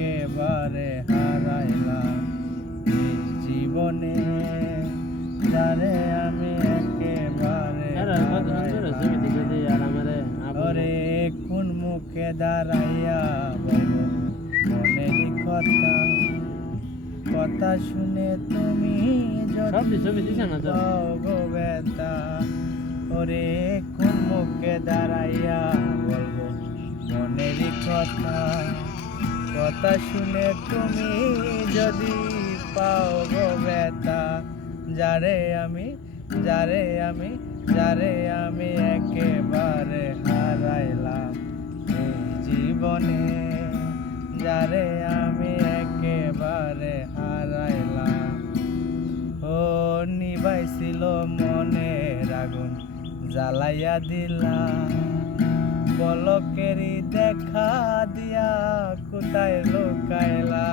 একেবারে হারাইলাম এই জীবনে, যারে আমি একেবারে ওরে কোন মুখে দাঁড়াইয়া বলবো মনেরই কথা, কথা শুনে তুমি যদি পাও গো ব্যথা, ওরে কোন মুখে দাঁড়াইয়া বলবো মনেরই কথা, কথা শুনে তুমি যদি পাও গো ব্যথা, যারে আমি যারে আমি যারে আমি একেবারে হারাইলাম এই জীবনে, যারে আমি একেবারে হারাইলাম। ও নিভাইছিল মনের আগুন জ্বালাইয়া দিলা, পলকেরই দেখা দিয়া কোথায় লুকাইলা।